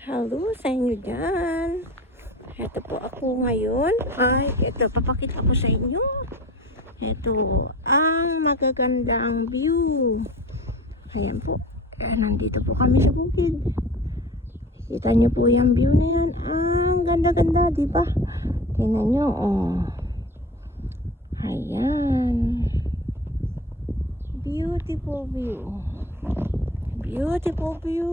Hello sa inyo dyan. Ito po ako ngayon. Ito, papakita ko sa inyo. Ito, ang magagandang view. Ayan po. Nandito po kami sa bukid. Kita nyo po yung view na yan. Ang ganda-ganda, diba? Tingnan nyo, oh. Ayan. Beautiful view. Beautiful view.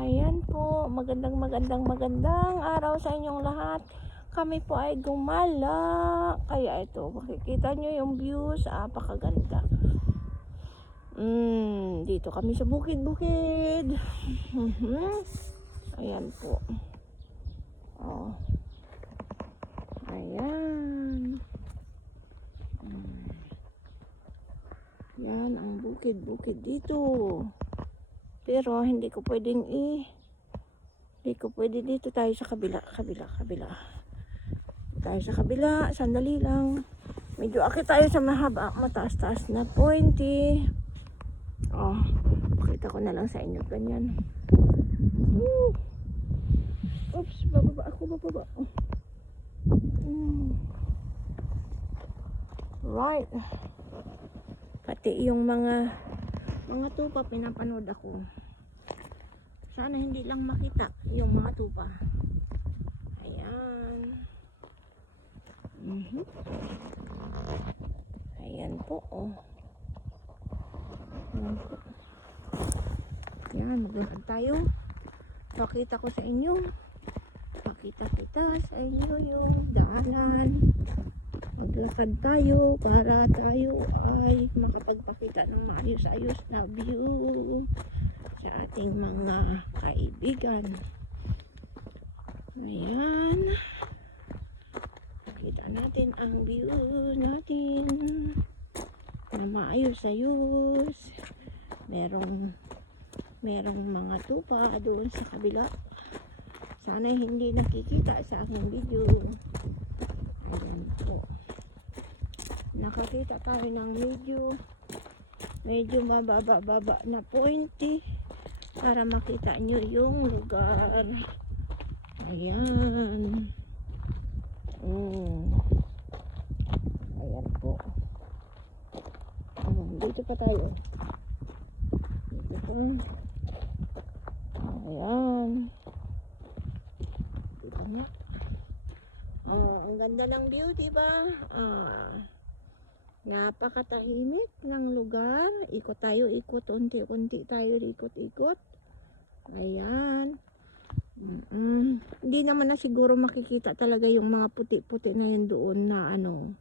Ayan po, magandang araw sa inyong lahat. Kami po ay gumala. Kaya ito, makikita nyo yung views, apakaganda. Dito kami sa bukid-bukid. Ayan po. Oh. Ayan. Yan ang bukid-bukid dito. Pero hindi ko pwedeng dito, tayo sa kabila. Tayo sa kabila, sandali lang. Medyo akit tayo sa mahaba, mataas-taas na pointy. Oh, pakita ko na lang sa inyo ganyan. Oops, bababa ako. Right. Pati yung mga tupa pinapanood ako. Sana hindi lang makita yung mga tupa. Ayan. Ayan po, oh. Ayan po. Ayan, maglakad tayo. Pakita ko sa inyo. Pakita sa inyo yung daanan. Maglakad tayo para tayo ay makapagpakita ng maayos-ayos na view sa ating mga kaibigan. Ayan. Kita natin ang view natin na maayos-ayos. Merong mga tupa doon sa kabila. Sana hindi nakikita sa aking video. Ayan po. Nakakita tayo ng medyo mababa na pointy para makita nyo yung lugar. Ayan. Ayan po. Dito pa tayo. Dito po. Ayan. Dito nga. Ang ganda ng view, diba? Napakatahimik ng lugar. Ikot tayo, unti-unti tayo ikot. Ayan. Hindi naman na siguro makikita talaga yung mga puti-puti na yun doon na ano.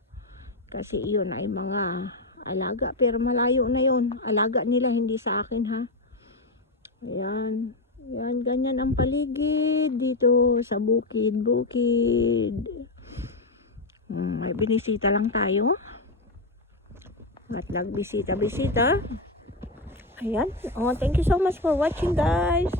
Kasi yun ay mga alaga. Pero malayo na yun. Alaga nila, hindi sa akin, ha. Ayan. Ayan, ganyan ang paligid dito sa bukid. May binisita lang tayo. At nagbisita. Ayan. Thank you so much for watching, guys.